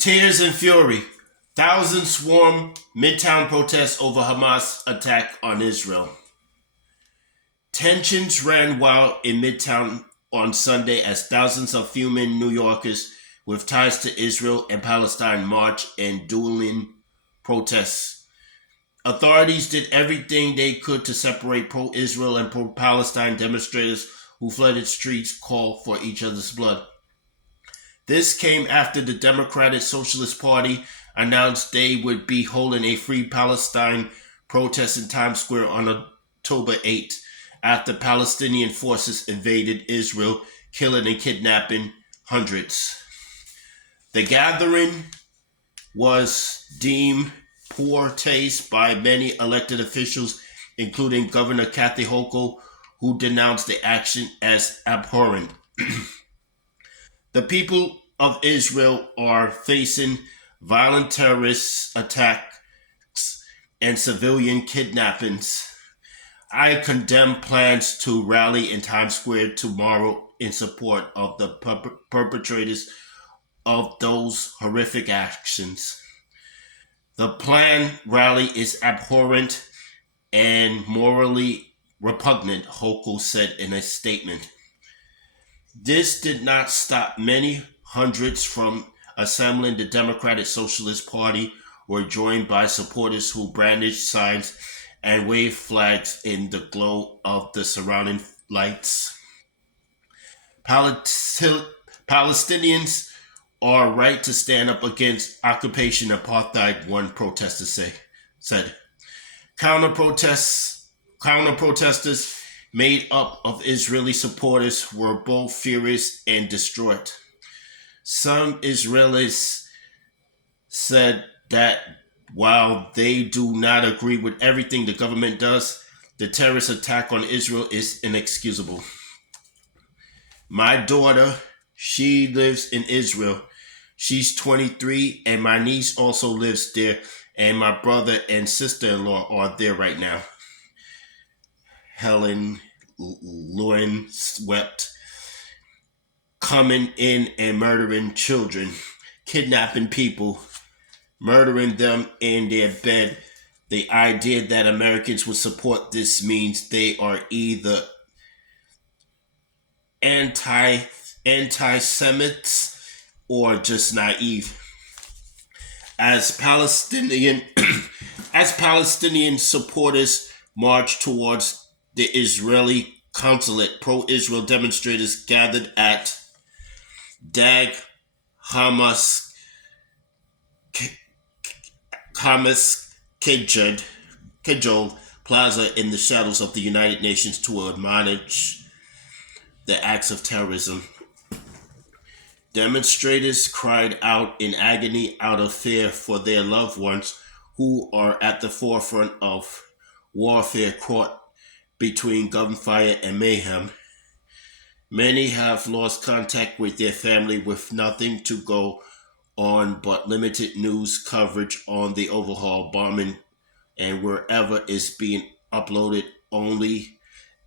Tears and fury. Thousands swarm Midtown protests over Hamas attack on Israel. Tensions ran wild in Midtown on Sunday as thousands of fuming New Yorkers with ties to Israel and Palestine marched in dueling protests. Authorities did everything they could to separate pro-Israel and pro-Palestine demonstrators who flooded streets called for each other's blood. This came after the Democratic Socialist Party announced they would be holding a Free Palestine protest in Times Square on October 8th after Palestinian forces invaded Israel, killing and kidnapping hundreds. The gathering was deemed poor taste by many elected officials, including Governor Kathy Hochul, who denounced the action as abhorrent. The people of Israel are facing violent terrorist attacks and civilian kidnappings. I condemn plans to rally in Times Square tomorrow in support of the perpetrators of those horrific actions. The planned rally is abhorrent and morally repugnant, Hochul said in a statement. This did not stop many hundreds from assembling. The Democratic Socialist Party were joined by supporters who brandished signs and waved flags in the glow of the surrounding lights. Palestinians are right to stand up against occupation apartheid, one protester said. Counter-protesters made up of Israeli supporters were both furious and distraught. Some Israelis said that while they do not agree with everything the government does, the terrorist attack on Israel is inexcusable. My daughter, she lives in Israel. She's 23, and my niece also lives there, and my brother and sister-in-law are there right now. Helen Lewin wept. Coming in and murdering children, kidnapping people, murdering them in their bed. The idea that Americans would support this means they are either anti-Semites or just naive. As Palestinian supporters march towards the Israeli consulate, pro-Israel demonstrators gathered at Dag Hamas Kejod Plaza in the shadows of the United Nations to admonish the acts of terrorism. Demonstrators cried out in agony out of fear for their loved ones who are at the forefront of warfare caught between gunfire and mayhem. Many have lost contact with their family with nothing to go on but limited news coverage on the overhaul bombing, and wherever is being uploaded only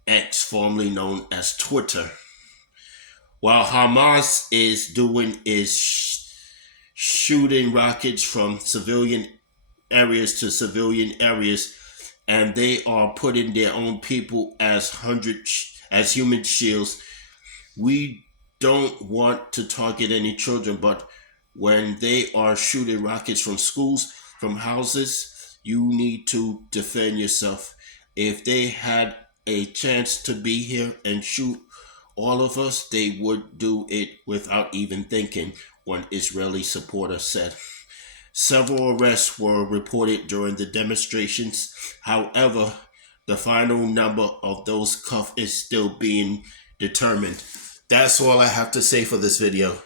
X, formerly known as Twitter. While Hamas is doing is shooting rockets from civilian areas to civilian areas, and they are putting their own people as human shields. We don't want to target any children, but when they are shooting rockets from schools, from houses, you need to defend yourself. If they had a chance to be here and shoot all of us, they would do it without even thinking, one Israeli supporter said. Several arrests were reported during the demonstrations. However, the final number of those cuffed is still being determined. That's all I have to say for this video.